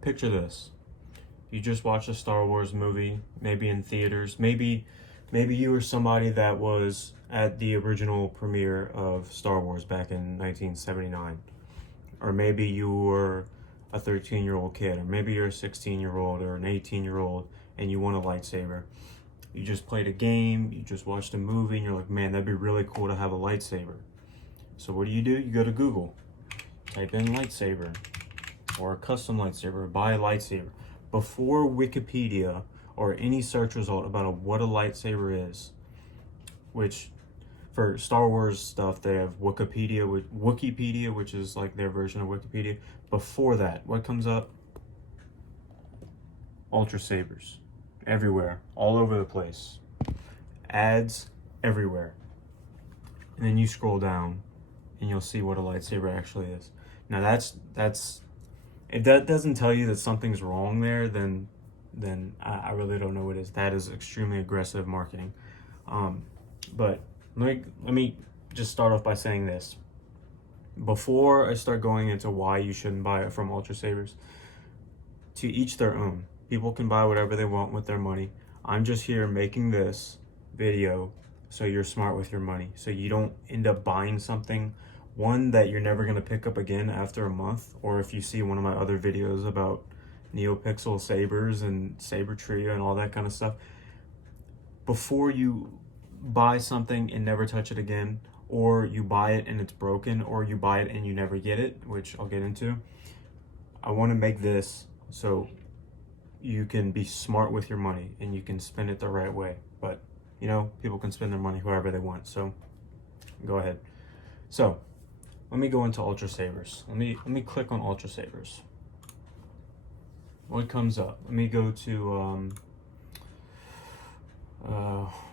Picture this. You just watched a Star Wars movie, maybe in theaters. Maybe you were somebody that was at the original premiere of Star Wars back in 1979. Or maybe you were a 13-year-old kid, or maybe you're a 16-year-old or an 18-year-old and you want a lightsaber. You just played a game, you just watched a movie, and you're like, man, that'd be really cool to have a lightsaber. So what do? You go to Google, type in lightsaber, or a custom lightsaber, buy a lightsaber. Before Wikipedia or any search result about what a lightsaber is, which for Star Wars stuff, they have Wikipedia, which is like their version of Wikipedia. Before that, what comes up? Ultrasabers. Everywhere, all over the place. Ads everywhere. And then you scroll down and you'll see what a lightsaber actually is. Now that's if that doesn't tell you that something's wrong there, then I really don't know what is. That is extremely aggressive marketing. But let me just start off by saying this. Before I start going into why you shouldn't buy it from Ultrasabers, to each their own. People can buy whatever they want with their money. I'm just here making this video so you're smart with your money, so you don't end up buying something, one, that you're never going to pick up again after a month, or if you see one of my other videos about NeoPixel Sabers and Saber Trio and all that kind of stuff. Before you buy something and never touch it again, or you buy it and it's broken, or you buy it and you never get it, which I'll get into, I want to make this so you can be smart with your money and you can spend it the right way. But people can spend their money however they want, so go ahead. So let me go into Ultrasabers. Let me click on Ultrasabers. What comes up? Let me go to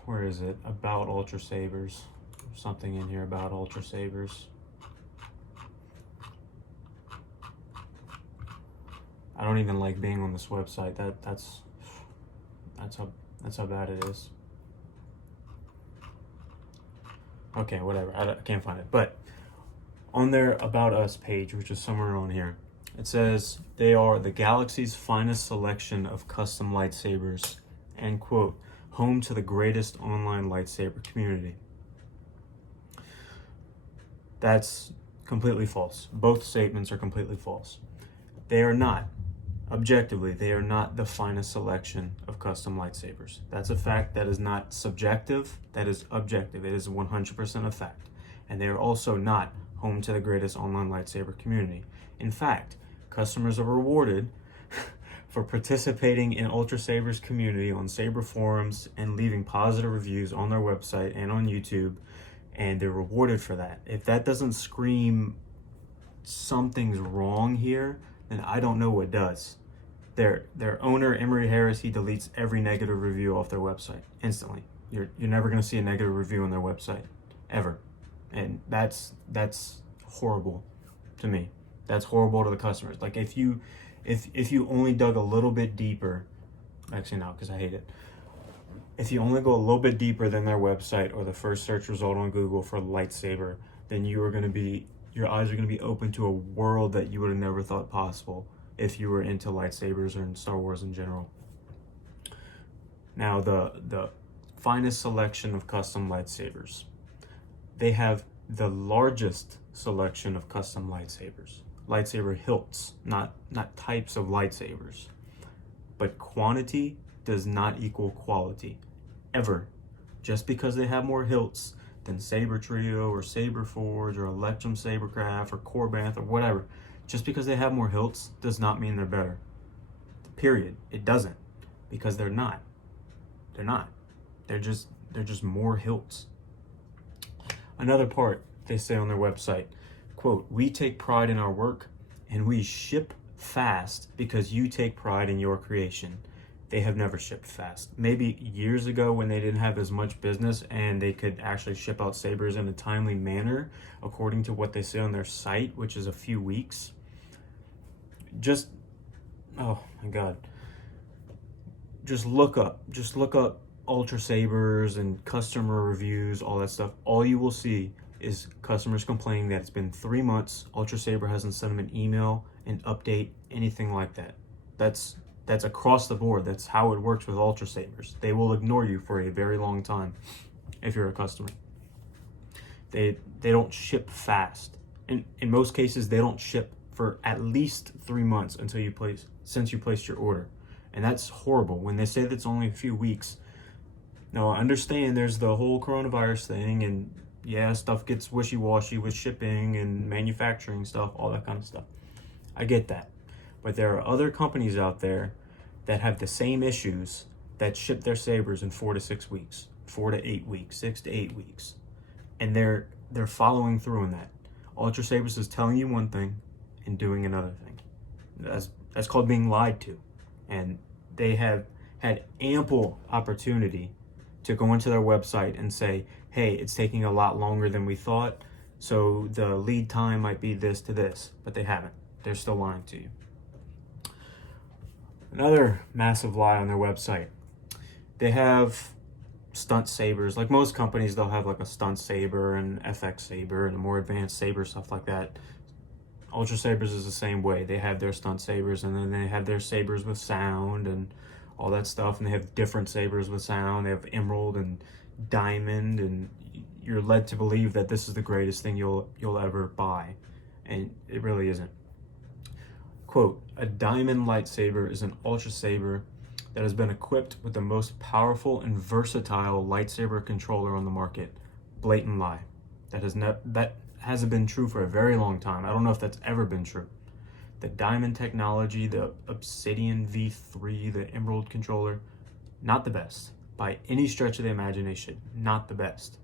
where is it? About Ultrasabers. There's something in here about Ultrasabers. I don't even like being on this website. That's how bad it is. Okay, whatever. I can't find it. But on their About Us page, which is somewhere on here, it says they are the galaxy's finest selection of custom lightsabers, and quote, home to the greatest online lightsaber community. That's completely false. Both statements are completely false. They are not. Objectively, they are not the finest selection of custom lightsabers. That's a fact. That is not subjective. That is objective. It is 100% a fact. And they are also not home to the greatest online lightsaber community. In fact, customers are rewarded for participating in Ultrasabers community on Saber forums and leaving positive reviews on their website and on YouTube, and they're rewarded for that. If that doesn't scream something's wrong here, then I don't know what does. Their owner, Emery Harris, he deletes every negative review off their website instantly. You're never going to see a negative review on their website, ever. And that's horrible to me. That's horrible to the customers. Like if you only dug a little bit deeper, actually no, because I hate it. If you only go a little bit deeper than their website or the first search result on Google for lightsaber, then your eyes are going to be open to a world that you would have never thought possible if you were into lightsabers or in Star Wars in general. Now, the finest selection of custom lightsabers. They have the largest selection of custom lightsabers. Lightsaber hilts, not types of lightsabers. But quantity does not equal quality, ever. Just because they have more hilts than Saber Trio or Saber Forge or Electrum Sabercraft or Corbanth or whatever, just because they have more hilts does not mean they're better. Period. It doesn't, because they're not. They're not. They're just more hilts. Another part they say on their website, quote, we take pride in our work and we ship fast because you take pride in your creation. They have never shipped fast. Maybe years ago when they didn't have as much business and they could actually ship out sabers in a timely manner, according to what they say on their site, which is a few weeks. Oh my God. Just look up Ultrasabers and customer reviews, all that stuff. All you will see is customers complaining that it's been 3 months, Ultrasaber hasn't sent them an email, an update, anything like that. That's across the board. That's how it works with Ultrasabers. They will ignore you for a very long time if you're a customer. They don't ship fast. In most cases, they don't ship for at least 3 months since you placed your order. And that's horrible. When they say that's only a few weeks, now I understand there's the whole coronavirus thing, and yeah, stuff gets wishy-washy with shipping and manufacturing stuff, all that kind of stuff. I get that. But there are other companies out there that have the same issues that ship their Sabers in 4 to 6 weeks, 4 to 8 weeks, 6 to 8 weeks. And they're following through on that. Ultrasabers is telling you one thing and doing another thing. That's called being lied to. And they have had ample opportunity to go into their website and say, hey, it's taking a lot longer than we thought, so the lead time might be this to this, but they haven't. They're still lying to you. Another massive lie on their website. They have Stunt Sabers. Like most companies, they'll have like a Stunt Saber and FX Saber and a more advanced Saber, stuff like that. Ultrasabers is the same way. They have their Stunt Sabers, and then they have their Sabers with sound and all that stuff, and they have different Sabers with sound. They have Emerald and Diamond, and you're led to believe that this is the greatest thing you'll ever buy, and it really isn't. Quote, a Diamond Lightsaber is an Ultrasaber that has been equipped with the most powerful and versatile lightsaber controller on the market. Blatant lie. That hasn't been true for a very long time. I don't know if that's ever been true. The Diamond technology, the Obsidian V3, the Emerald controller, not the best. By any stretch of the imagination, not the best.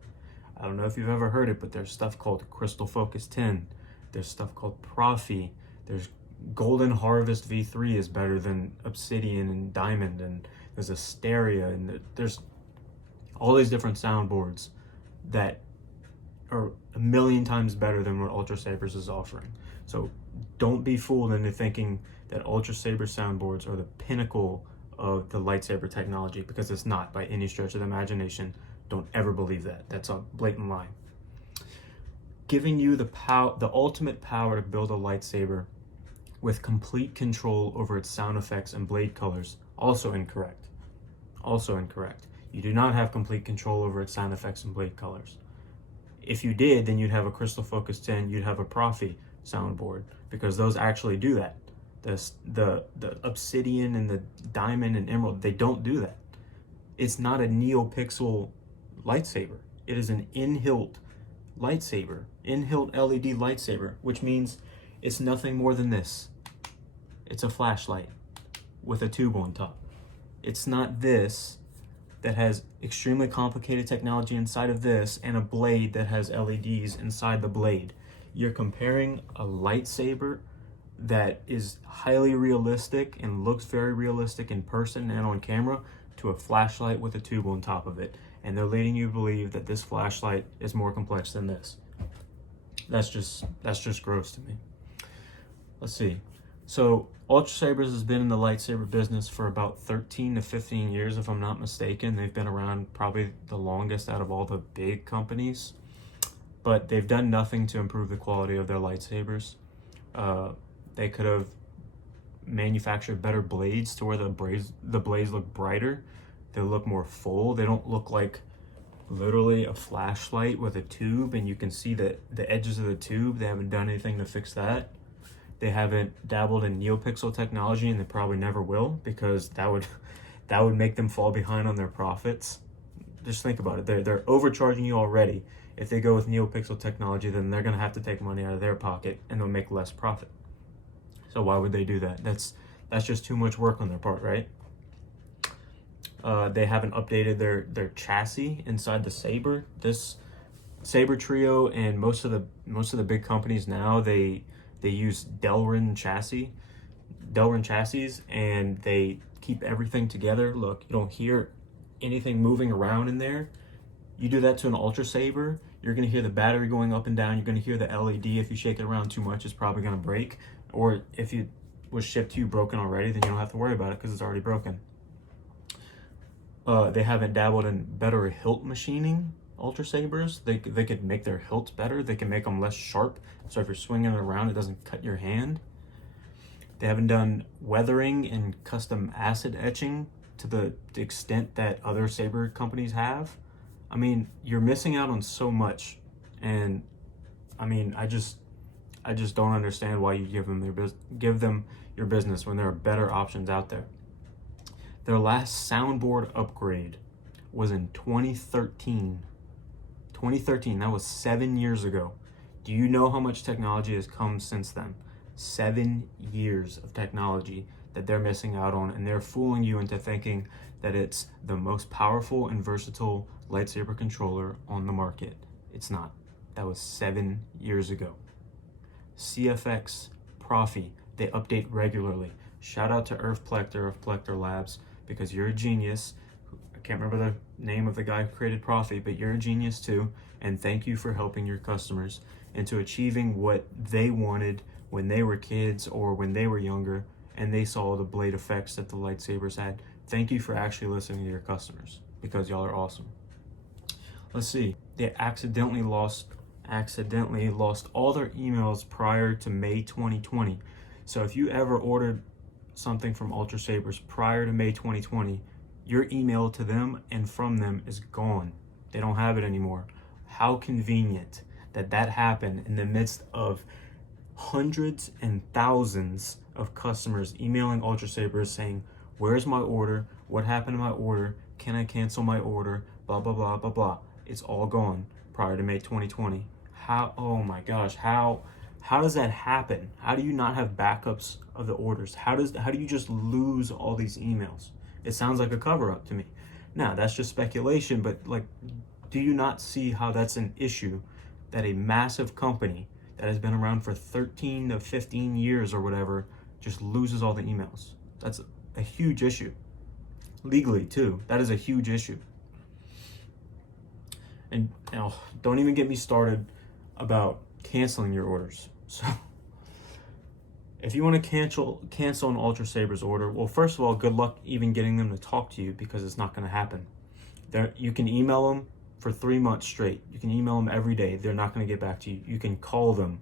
I don't know if you've ever heard it, but there's stuff called Crystal Focus 10. There's stuff called Profi. There's Golden Harvest V3 is better than Obsidian and Diamond, and there's Asteria, and there's all these different soundboards that are a million times better than what Ultrasabers is offering. So don't be fooled into thinking that Ultrasaber soundboards are the pinnacle of the lightsaber technology, because it's not by any stretch of the imagination. Don't ever believe that. That's a blatant lie. Giving you the ultimate power to build a lightsaber with complete control over its sound effects and blade colors, also incorrect. Also incorrect. You do not have complete control over its sound effects and blade colors. If you did, then you'd have a Crystal Focus 10, you'd have a Profi soundboard, because those actually do that. The Obsidian and the Diamond and Emerald, they don't do that. It's not a NeoPixel lightsaber. It is an in-hilt lightsaber, in-hilt LED lightsaber, which means it's nothing more than this. It's a flashlight with a tube on top. It's not this that has extremely complicated technology inside of this and a blade that has LEDs inside the blade. You're comparing a lightsaber that is highly realistic and looks very realistic in person and on camera to a flashlight with a tube on top of it. And they're leading you to believe that this flashlight is more complex than this. That's just gross to me. Let's see. So Ultrasabers has been in the lightsaber business for about 13 to 15 years, if I'm not mistaken. They've been around probably the longest out of all the big companies, but they've done nothing to improve the quality of their lightsabers. They could have manufactured better blades to where the blades look brighter. They look more full. They don't look like literally a flashlight with a tube and you can see the edges of the tube. They haven't done anything to fix that. They haven't dabbled in NeoPixel technology, and they probably never will, because that would make them fall behind on their profits. Just think about it. They're overcharging you already. If they go with NeoPixel technology, then they're going to have to take money out of their pocket and they'll make less profit. So why would they do that? That's just too much work on their part, right? They haven't updated their chassis inside the Saber. This Saber Trio and most of the big companies now, they use Delrin chassis, and they keep everything together. Look, you don't hear anything moving around in there. You do that to an Ultrasaber, you're going to hear the battery going up and down. You're going to hear the LED. If you shake it around too much, it's probably going to break. Or if it was shipped to you broken already, then you don't have to worry about it because it's already broken. They haven't dabbled in better hilt machining. Ultrasabers, they could make their hilts better. They can make them less sharp, so if you're swinging it around, it doesn't cut your hand. They haven't done weathering and custom acid etching to the extent that other Saber companies have. I mean, you're missing out on so much. And I mean, I just don't understand why you give them your business when there are better options out there. Their last soundboard upgrade was in 2013. 2013, that was 7 years ago. Do you know how much technology has come since then? 7 years of technology that they're missing out on, and they're fooling you into thinking that it's the most powerful and versatile lightsaber controller on the market. It's not. That was 7 years ago. CFX, Profi, they update regularly. Shout out to Earth Plector of Plector Labs, because you're a genius. I can't remember the name of the guy who created Profi, but you're a genius too, and thank you for helping your customers into achieving what they wanted when they were kids or when they were younger and they saw the blade effects that the lightsabers had. Thank you for actually listening to your customers, because y'all are awesome. Let's see. They accidentally lost all their emails prior to May 2020. So if you ever ordered something from Ultrasabers prior to May 2020, your email to them and from them is gone. They don't have it anymore. How convenient that happened in the midst of hundreds and thousands of customers emailing Ultrasabers saying, where's my order? What happened to my order? Can I cancel my order? Blah, blah, blah, blah, blah. It's all gone prior to May 2020. How, oh my gosh, how does that happen? How do you not have backups of the orders? How do you just lose all these emails? It sounds like a cover-up to me. Now, that's just speculation, but like, do you not see how that's an issue that a massive company that has been around for 13 to 15 years or whatever just loses all the emails? That's a huge issue. Legally, too. That is a huge issue. And don't even get me started about canceling your orders. So if you want to cancel an Ultrasaber's order, well, first of all, good luck even getting them to talk to you, because it's not going to happen. You can email them for 3 months straight. You can email them every day. They're not going to get back to you. You can call them.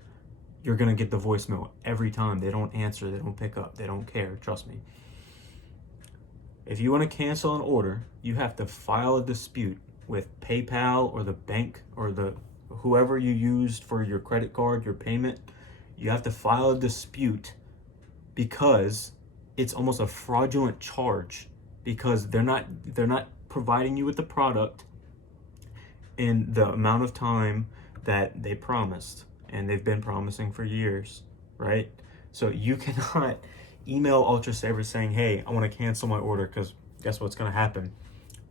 You're going to get the voicemail every time. They don't answer. They don't pick up. They don't care. Trust me. If you want to cancel an order, you have to file a dispute with PayPal or the bank or whoever you used for your credit card, your payment. You have to file a dispute, because it's almost a fraudulent charge, because they're not providing you with the product in the amount of time that they promised, and they've been promising for years, right? So you cannot email Ultrasaber saying, hey, I want to cancel my order, because guess what's going to happen?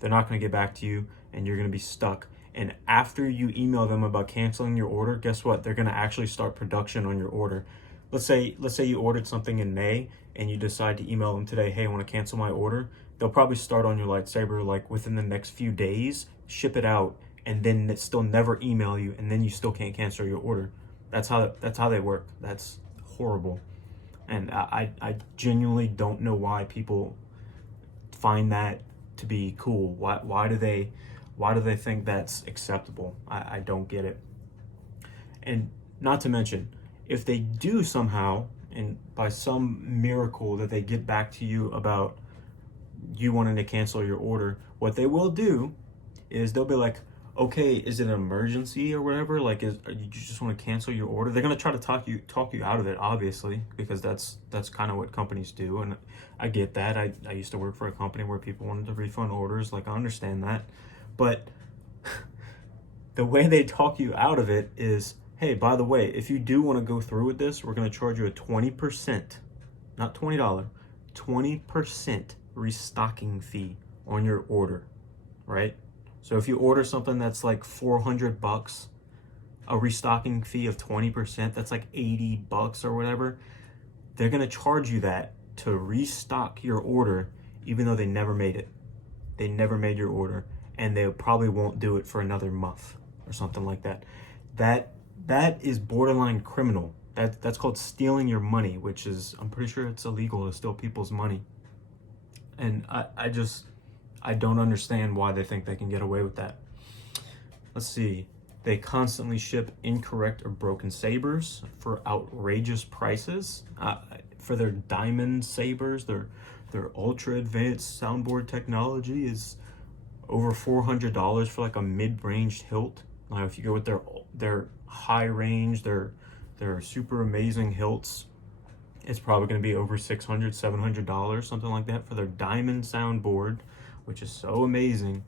They're not going to get back to you, and you're going to be stuck. And after you email them about canceling your order, guess what? They're going to actually start production on your order. Let's say you ordered something in May and you decide to email them today, hey, I want to cancel my order. They'll probably start on your lightsaber like within the next few days, ship it out, and then still never email you, and then you still can't cancel your order. That's how they work. That's horrible. And I genuinely don't know why people find that to be cool. Why do they think that's acceptable? I don't get it. And not to mention, if they do somehow, and by some miracle that they get back to you about you wanting to cancel your order, what they will do is they'll be like, okay, is it an emergency or whatever? Like, you just want to cancel your order? They're gonna try to talk you out of it, obviously, because that's kind of what companies do, and I get that. I used to work for a company where people wanted to refund orders. Like, I understand that, but the way they talk you out of it is, hey, by the way, if you do want to go through with this, we're gonna charge you a 20%, not $20, 20% restocking fee on your order, right? So if you order something that's like $400, a restocking fee of 20%, that's like $80 or whatever. They're gonna charge you that to restock your order, even though they never made it. They never made your order, and they probably won't do it for another month or something like that. That is borderline criminal. That's called stealing your money, which is, I'm pretty sure it's illegal to steal people's money. And I don't understand why they think they can get away with that. Let's see. They constantly ship incorrect or broken sabers for outrageous prices. For their diamond sabers, their ultra advanced soundboard technology is over $400 for like a mid-ranged hilt. Now, if you go with their high range, their super amazing hilts, it's probably going to be over $600, $700, something like that for their diamond soundboard, which is so amazing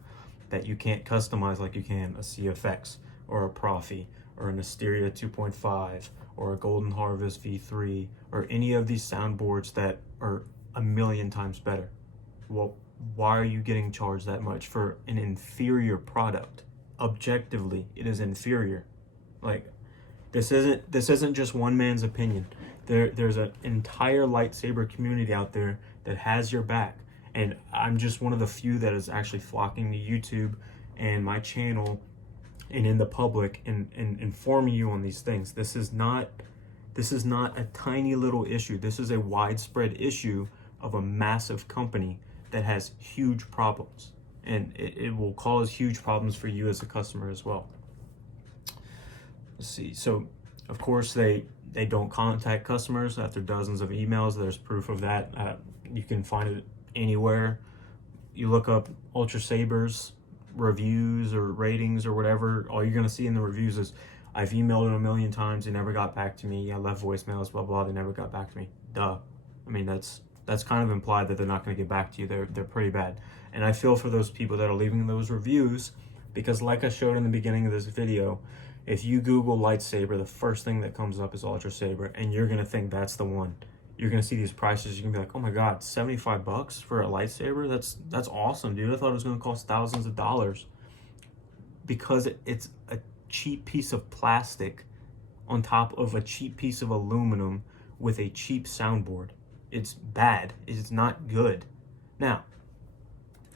that you can't customize like you can a CFX or a Profi or an Asteria 2.5 or a Golden Harvest V3 or any of these soundboards that are a million times better. Well, why are you getting charged that much for an inferior product? Objectively, it is inferior. Like, this isn't just one man's opinion. There's an entire lightsaber community out there that has your back, and I'm just one of the few that is actually flocking to YouTube and my channel and in the public and informing you on these things. This is not a tiny little issue. This is a widespread issue of a massive company that has huge problems, and it will cause huge problems for you as a customer as well. Let's see. So of course they don't contact customers after dozens of emails. There's proof of that. You can find it anywhere. You look up Ultrasabers reviews or ratings or whatever, all you're going to see in the reviews is, I've emailed them a million times, they never got back to me, I left voicemails, blah blah, they never got back to me. Duh. I mean, that's kind of implied that they're not going to get back to you. They're pretty bad. And I feel for those people that are leaving those reviews, because like I showed in the beginning of this video, if you Google lightsaber, the first thing that comes up is Ultrasaber, and you're going to think that's the one. You're going to see these prices, you're going to be like, oh my god, $75 for a lightsaber? That's awesome, dude. I thought it was going to cost thousands of dollars. Because it's a cheap piece of plastic on top of a cheap piece of aluminum with a cheap soundboard. It's bad. It's not good. Now,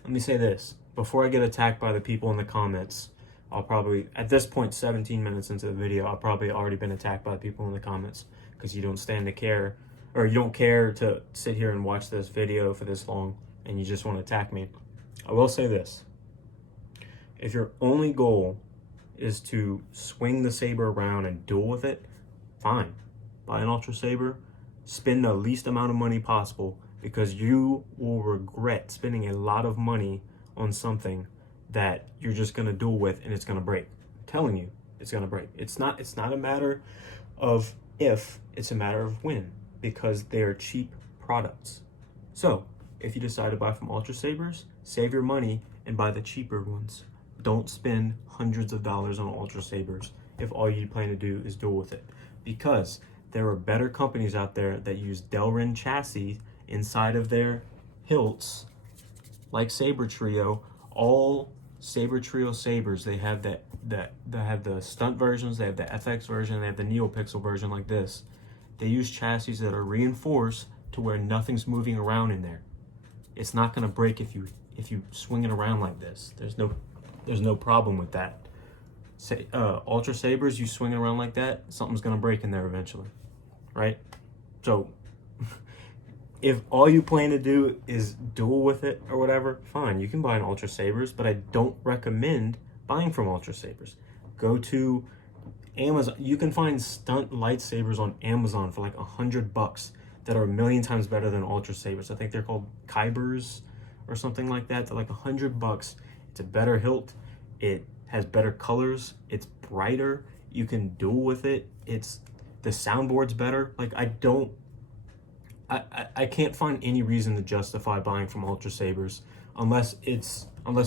let me say this. Before I get attacked by the people in the comments, I'll probably, at this point, 17 minutes into the video, I've probably already been attacked by people in the comments because you don't stand to care, or you don't care to sit here and watch this video for this long and you just want to attack me. I will say this. If your only goal is to swing the saber around and duel with it, fine. Buy an Ultrasaber, spend the least amount of money possible, because you will regret spending a lot of money on something that you're just going to duel with and it's going to break. I'm telling you, it's going to break. It's not a matter of if, it's a matter of when, because they are cheap products. So if you decide to buy from Ultrasabers, save your money and buy the cheaper ones. Don't spend hundreds of dollars on Ultrasabers if all you plan to do is duel with it, because there are better companies out there that use Delrin chassis inside of their hilts, like Saber Trio. All Saber Trio sabers, they have they have the Stunt versions, they have the FX version, they have the NeoPixel version like this. They use chassis that are reinforced to where nothing's moving around in there. It's not going to break if you swing it around like this. There's no problem with that. Say Ultrasabers, you swing it around like that, something's going to break in there eventually, right? So if all you plan to do is duel with it or whatever, fine, you can buy an Ultrasabers, but I don't recommend buying from Ultrasabers. Go to Amazon. You can find Stunt lightsabers on Amazon for like $100 that are a million times better than Ultrasabers. I think they're called Kybers or something like that. They're like $100. It's a better hilt. It has better colors. It's brighter. You can duel with it. The soundboard's better. Like, I can't find any reason to justify buying from Ultrasabers unless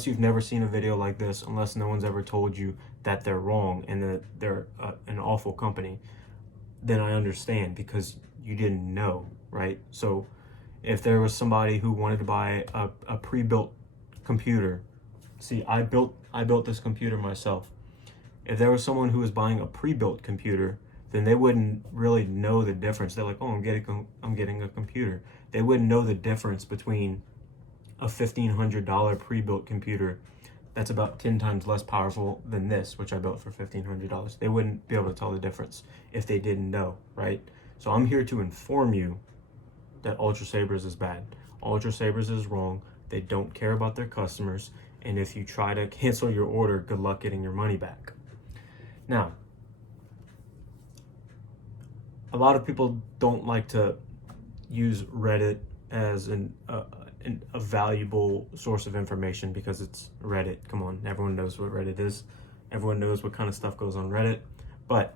you've never seen a video like this, unless no one's ever told you that they're wrong and that they're an awful company. Then I understand, because you didn't know, right? So if there was somebody who wanted to buy a pre-built computer, see, I built this computer myself. If there was someone who was buying a pre-built computer, then they wouldn't really know the difference. They're like, oh, I'm getting a computer. They wouldn't know the difference between a $1,500 pre-built computer that's about 10 times less powerful than this, which I built for $1,500. They wouldn't be able to tell the difference if they didn't know, right? So I'm here to inform you that Ultrasabers is bad. Ultrasabers is wrong. They don't care about their customers. And if you try to cancel your order, good luck getting your money back. Now, a lot of people don't like to use Reddit as a valuable source of information because it's Reddit. Come on, everyone knows what Reddit is. Everyone knows what kind of stuff goes on Reddit. But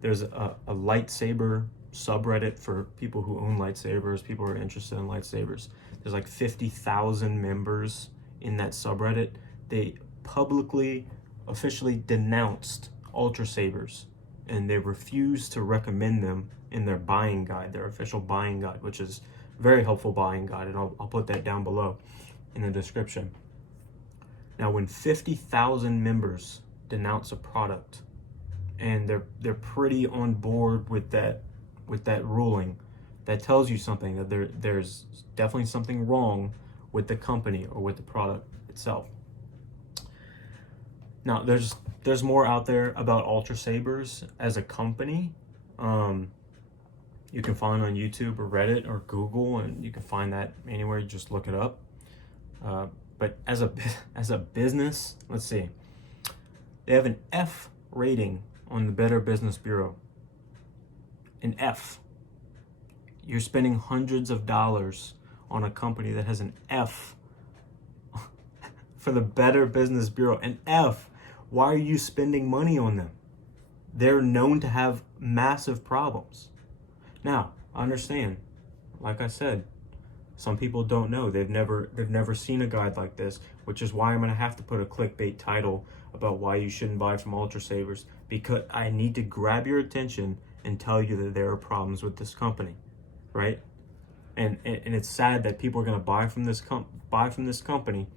there's a lightsaber subreddit for people who own lightsabers, people who are interested in lightsabers. There's like 50,000 members in that subreddit. They publicly, officially denounced Ultrasabers, and they refuse to recommend them in their buying guide, their official buying guide, which is a very helpful buying guide, and I'll put that down below in the description. Now, when 50,000 members denounce a product, and they're pretty on board with that ruling, that tells you something, that there's definitely something wrong with the company or with the product itself. Now, there's more out there about Ultrasabers as a company. You can find on YouTube or Reddit or Google, and you can find that anywhere. You just look it up. But as a business, let's see. They have an F rating on the Better Business Bureau. An F. You're spending hundreds of dollars on a company that has an F for the Better Business Bureau. An F. Why are you spending money on them? They're known to have massive problems. Now, I understand. Like I said, some people don't know. They've never seen a guide like this, which is why I'm going to have to put a clickbait title about why you shouldn't buy from Ultrasabers, because I need to grab your attention and tell you that there are problems with this company, right? And it's sad that people are going to buy from this company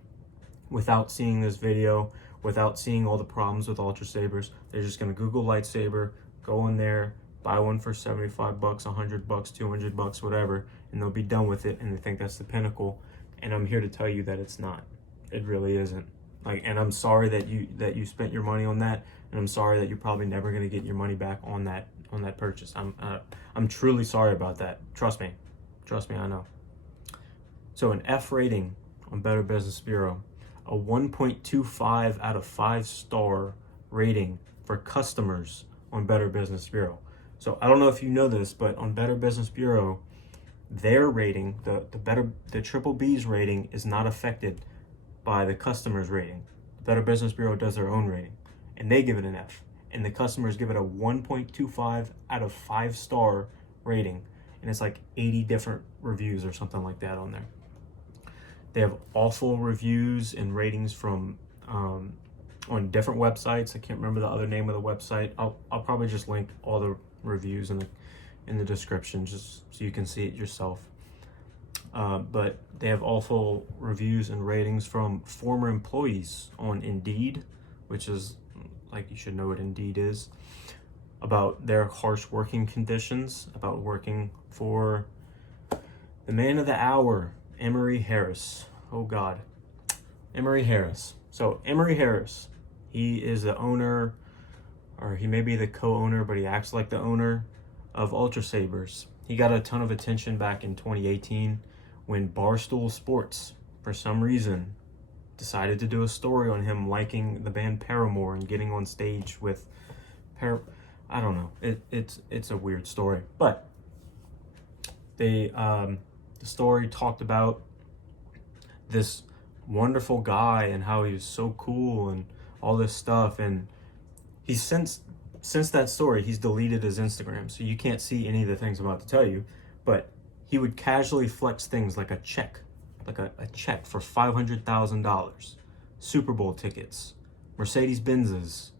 without seeing this video, without seeing all the problems with Ultrasabers. They're just going to Google lightsaber, go in there, buy one for $75, $100, $200, whatever, and they'll be done with it, and they think that's the pinnacle. And I'm here to tell you that it's not. It really isn't. And I'm sorry that you spent your money on that, and I'm sorry that you're probably never going to get your money back on that purchase. I'm truly sorry about that. Trust me, I know. So an F rating on Better Business Bureau, a 1.25 out of 5-star rating for customers on Better Business Bureau. So I don't know if you know this, but on Better Business Bureau, their rating, the triple B's rating, is not affected by the customer's rating. Better Business Bureau does their own rating, and they give it an F, and the customers give it a 1.25 out of 5-star rating, and it's like 80 different reviews or something like that on there. They have awful reviews and ratings from on different websites. I can't remember the other name of the website. I'll probably just link all the reviews in the description just so you can see it yourself. But they have awful reviews and ratings from former employees on Indeed, which is, like, you should know what Indeed is, about their harsh working conditions, about working for the man of the hour, Emery Harris. Oh God, Emery Harris. So Emery Harris, he is the owner, or he may be the co-owner, but he acts like the owner of Ultrasabers. He got a ton of attention back in 2018 when Barstool Sports, for some reason, decided to do a story on him liking the band Paramore and getting on stage with I don't know. It's a weird story, but the story talked about this wonderful guy and how he was so cool and all this stuff, and he's since that story he's deleted his Instagram, so you can't see any of the things I'm about to tell you. But he would casually flex things like a check for $500,000, Super Bowl tickets, Mercedes-Benzes,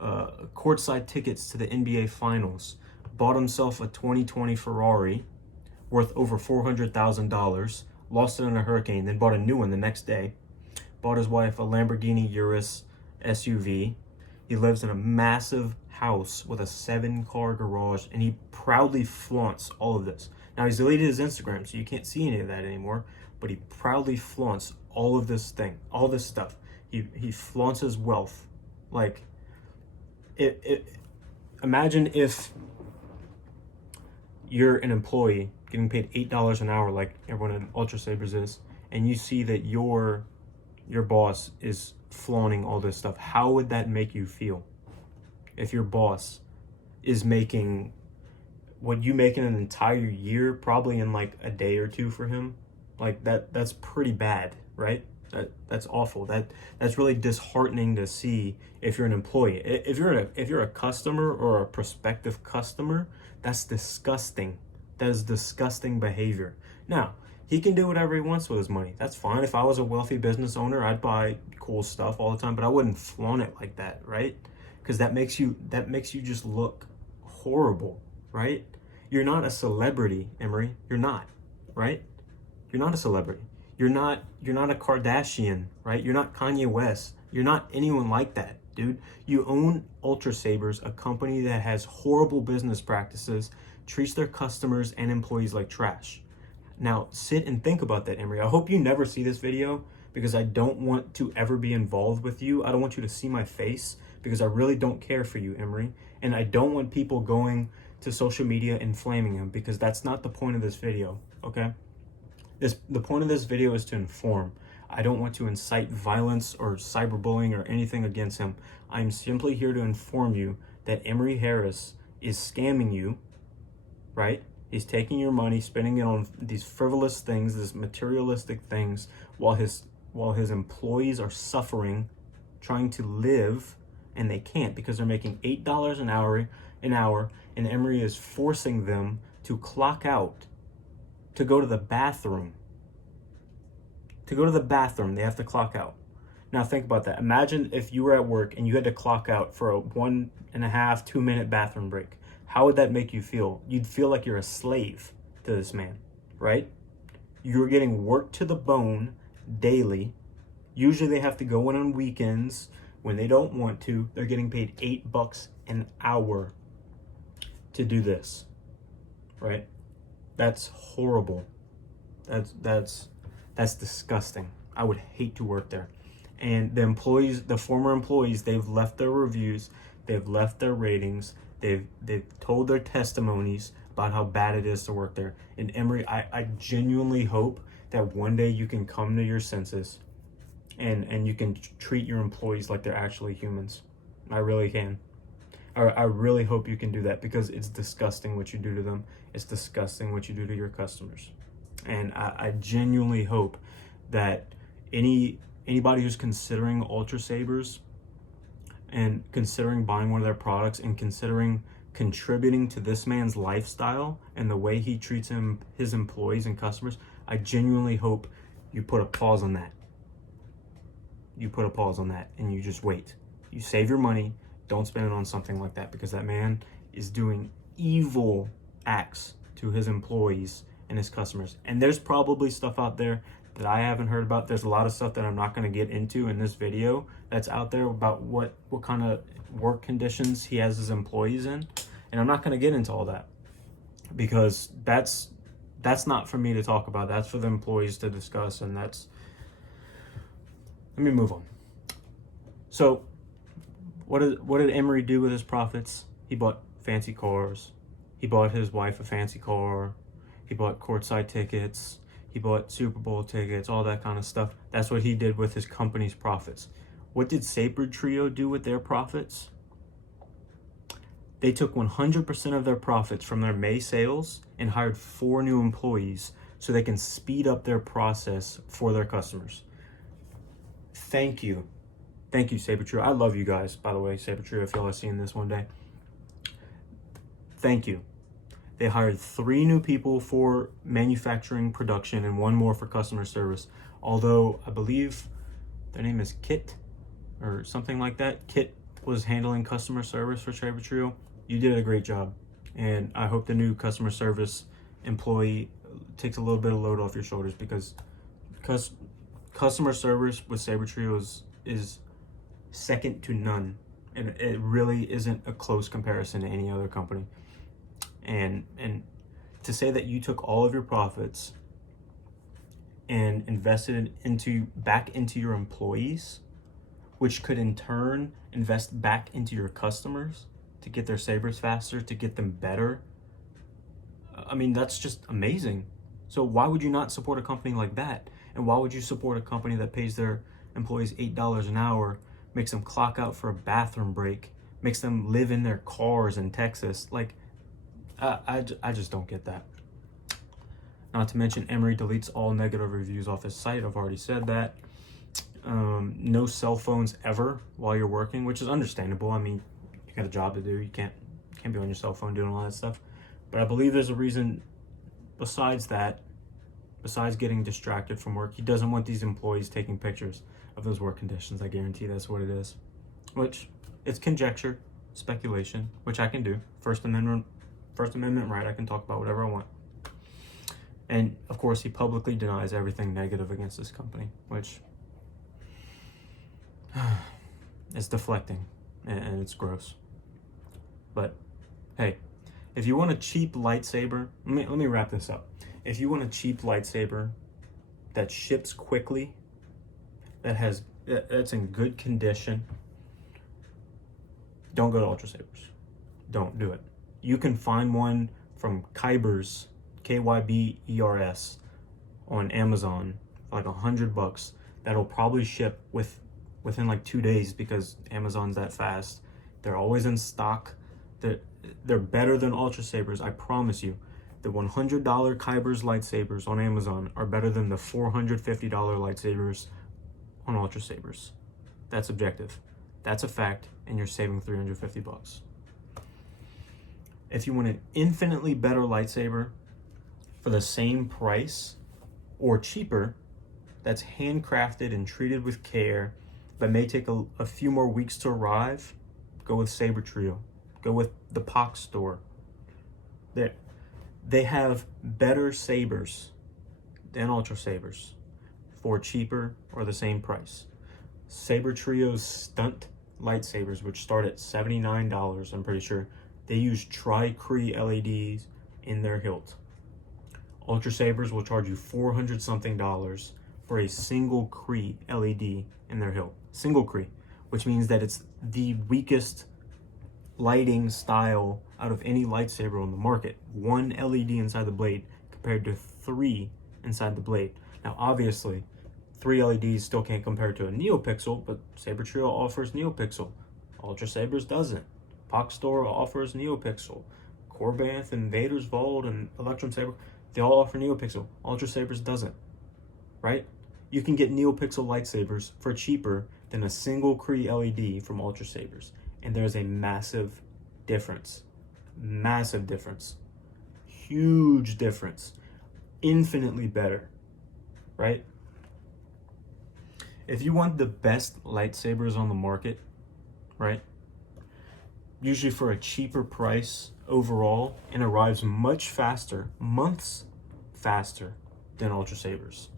courtside tickets to the NBA Finals, bought himself a 2020 Ferrari worth over $400,000, lost it in a hurricane, then bought a new one the next day, bought his wife a Lamborghini Urus SUV. He lives in a massive house with a 7-car garage, and he proudly flaunts all of this. Now, he's deleted his Instagram, so you can't see any of that anymore, but he proudly flaunts all of this stuff. He flaunts his wealth. Like, imagine if you're an employee getting paid $8 an hour like everyone at Ultrasabers is, and you see that your boss is flaunting all this stuff. How would that make you feel? if your boss is making what you make in an entire year, probably in like a day or two for him, like that's pretty bad, right? That's awful. That's really disheartening to see if you're an employee. If you're a customer or a prospective customer, that's disgusting. That is disgusting behavior. Now, he can do whatever he wants with his money. That's fine. If I was a wealthy business owner, I'd buy cool stuff all the time, but I wouldn't flaunt it like that, right? Because that makes you just look horrible, right? You're not a celebrity, Emery. You're not, right? You're not a celebrity. You're not a Kardashian, right? You're not Kanye West. You're not anyone like that, dude. You own Ultrasabers, a company that has horrible business practices, treats their customers and employees like trash. Now, sit and think about that, Emery. I hope you never see this video because I don't want to ever be involved with you. I don't want you to see my face because I really don't care for you, Emery. And I don't want people going to social media and flaming him because that's not the point of this video, okay? The point of this video is to inform. I don't want to incite violence or cyberbullying or anything against him. I'm simply here to inform you that Emery Harris is scamming you, right? He's taking your money, spending it on these frivolous things, these materialistic things, while his employees are suffering, trying to live, and they can't because they're making $8 an hour, and Emery is forcing them to clock out. To go to the bathroom. To go to the bathroom, they have to clock out. Now think about that. Imagine if you were at work and you had to clock out for a 1.5, 2 minute bathroom break. How would that make you feel? You'd feel like you're a slave to this man, right? You're getting worked to the bone daily. Usually they have to go in on weekends when they don't want to. They're getting paid $8 an hour to do this, right? That's horrible. That's disgusting. I would hate to work there. And the employees, the former employees, they've left their reviews, they've left their ratings, they've told their testimonies about how bad it is to work there. And Emery, I genuinely hope that one day you can come to your senses and you can treat your employees like they're actually humans. I really can. I really hope you can do that because it's disgusting what you do to them. It's disgusting what you do to your customers. And I genuinely hope that anybody who's considering Ultrasabers and considering buying one of their products and considering contributing to this man's lifestyle and the way he treats his employees and customers, I genuinely hope you put a pause on that. You put a pause on that and you just wait. You save your money. Don't spend it on something like that because that man is doing evil acts to his employees and his customers. And there's probably stuff out there that I haven't heard about. There's a lot of stuff that I'm not going to get into in this video that's out there about what kind of work conditions he has his employees in. And I'm not going to get into all that because that's not for me to talk about. That's for the employees to discuss. And let me move on. So what did Emery do with his profits? He bought fancy cars. He bought his wife a fancy car. He bought courtside tickets. He bought Super Bowl tickets, all that kind of stuff. That's what he did with his company's profits. What did Saber Trio do with their profits? They took 100% of their profits from their May sales and hired 4 new employees so they can speed up their process for their customers. Thank you. Thank you, Saber Trio. I love you guys, by the way, Saber Trio, if y'all are seeing this one day. Thank you. They hired 3 new people for manufacturing production and 1 more for customer service. Although I believe their name is Kit or something like that. Kit was handling customer service for Saber Trio. You did a great job. And I hope the new customer service employee takes a little bit of load off your shoulders because customer service with Saber Trio is second to none. And it really isn't a close comparison to any other company. And to say that you took all of your profits and invested back into your employees, which could in turn invest back into your customers to get their Sabers faster, to get them better. I mean, that's just amazing. So why would you not support a company like that? And why would you support a company that pays their employees $8 an hour, makes them clock out for a bathroom break, makes them live in their cars in Texas. Like, I just don't get that. Not to mention, Emery deletes all negative reviews off his site. I've already said that. No cell phones ever while you're working, which is understandable. I mean, you got a job to do. You can't be on your cell phone doing all that stuff. But I believe there's a reason besides that, besides getting distracted from work. He doesn't want these employees taking pictures of those work conditions. I guarantee that's what it is. Which, it's conjecture, speculation, which I can do. First Amendment right, I can talk about whatever I want. And of course, he publicly denies everything negative against this company, which is deflecting and it's gross. But hey, if you want a cheap lightsaber, let me wrap this up. If you want a cheap lightsaber that ships quickly, that's in good condition, don't go to Ultrasabers. Don't do it. You can find one from Kybers, Kybers, on Amazon for like $100. That'll probably ship within like 2 days because Amazon's that fast. They're always in stock. They're better than Ultrasabers, I promise you. The $100 Kybers lightsabers on Amazon are better than the $450 lightsabers on Ultrasabers. That's objective. That's a fact, and you're saving $350. If you want an infinitely better lightsaber for the same price or cheaper, that's handcrafted and treated with care, but may take a few more weeks to arrive, go with Saber Trio. Go with the Pox store. They have better sabers than Ultrasabers for cheaper or the same price. Saber Trio's Stunt lightsabers, which start at $79, I'm pretty sure, they use tri-Cree LEDs in their hilt. Ultrasabers will charge you $400 something for a single Cree LED in their hilt. Single Cree, which means that it's the weakest lighting style out of any lightsaber on the market. 1 LED inside the blade compared to 3 inside the blade. Now obviously 3 LEDs still can't compare to a NeoPixel, but Saber Trio offers NeoPixel. Ultrasabers doesn't. Pox Store offers NeoPixel. Corbanth and Vader's Vault and Electrum Saber, they all offer NeoPixel. Ultrasabers doesn't, right? You can get NeoPixel lightsabers for cheaper than a single Cree LED from Ultrasabers. And there's a massive difference. Massive difference. Huge difference. Infinitely better, right? If you want the best lightsabers on the market, right? Usually for a cheaper price overall, and arrives much faster, months faster than Ultrasabers.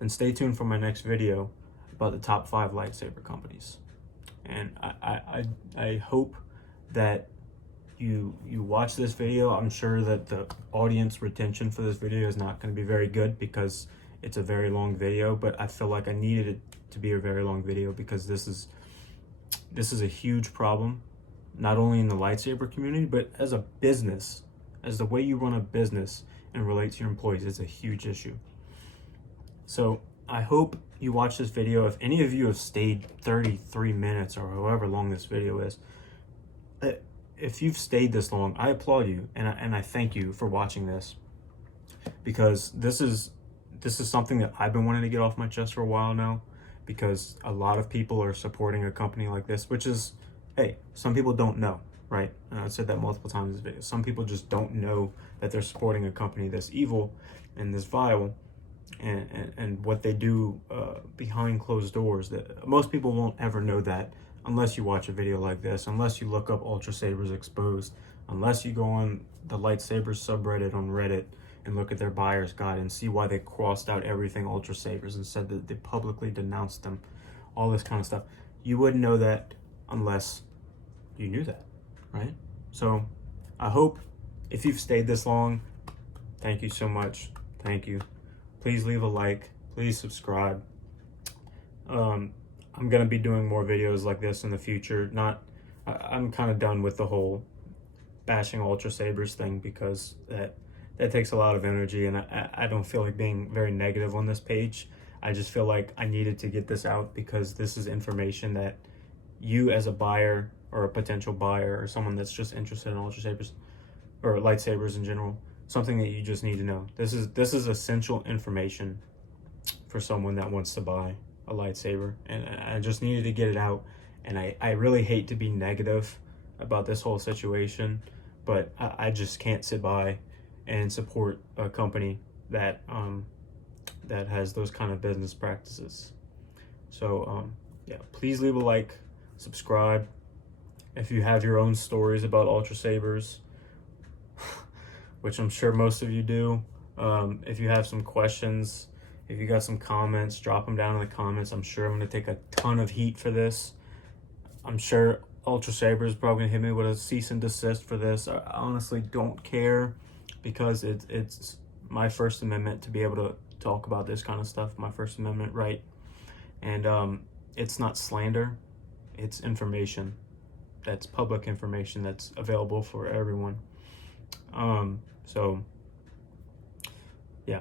And stay tuned for my next video about the top 5 lightsaber companies. And I hope that you watch this video. I'm sure that the audience retention for this video is not going to be very good because it's a very long video, but I feel like I needed it to be a very long video because this is a huge problem, not only in the lightsaber community, but as a business, as the way you run a business and relate to your employees. It's a huge issue. So I hope you watch this video. If any of you have stayed 33 minutes or however long this video is, if you've stayed this long, I applaud you and I thank you for watching this, because this is something that I've been wanting to get off my chest for a while now, because a lot of people are supporting a company like this, which is, hey, some people don't know, right? And I've said that multiple times in this video. Some people just don't know that they're supporting a company this evil and this vile, and what they do behind closed doors. That most people won't ever know that unless you watch a video like this, unless you look up Ultrasabers Exposed, unless you go on the Lightsabers subreddit on Reddit and look at their buyer's guide and see why they crossed out everything Ultrasabers and said that they publicly denounced them, all this kind of stuff. You wouldn't know that unless you knew that, right? So I hope, if you've stayed this long, thank you so much. Thank you. Please leave a like, please subscribe. I'm gonna be doing more videos like this in the future. I'm kind of done with the whole bashing Ultrasabers thing, because that takes a lot of energy, and I don't feel like being very negative on this page. I just feel like I needed to get this out because this is information that you as a buyer or a potential buyer or someone that's just interested in Ultrasabers or lightsabers in general, something that you just need to know. This is essential information for someone that wants to buy a lightsaber, and I just needed to get it out. And I really hate to be negative about this whole situation, but I just can't sit by and support a company that that has those kind of business practices. So yeah, please leave a like, subscribe. If you have your own stories about Ultrasabers, which I'm sure most of you do, if you have some questions, if you got some comments, drop them down in the comments. I'm sure I'm going to take a ton of heat for this. I'm sure Ultrasaber is probably going to hit me with a cease and desist for this. I honestly don't care, because it's my First Amendment to be able to talk about this kind of stuff, my First Amendment right. And it's not slander, it's information. That's public information that's available for everyone. So yeah.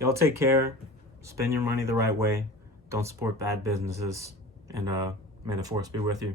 Y'all take care, spend your money the right way, don't support bad businesses, and may the force be with you.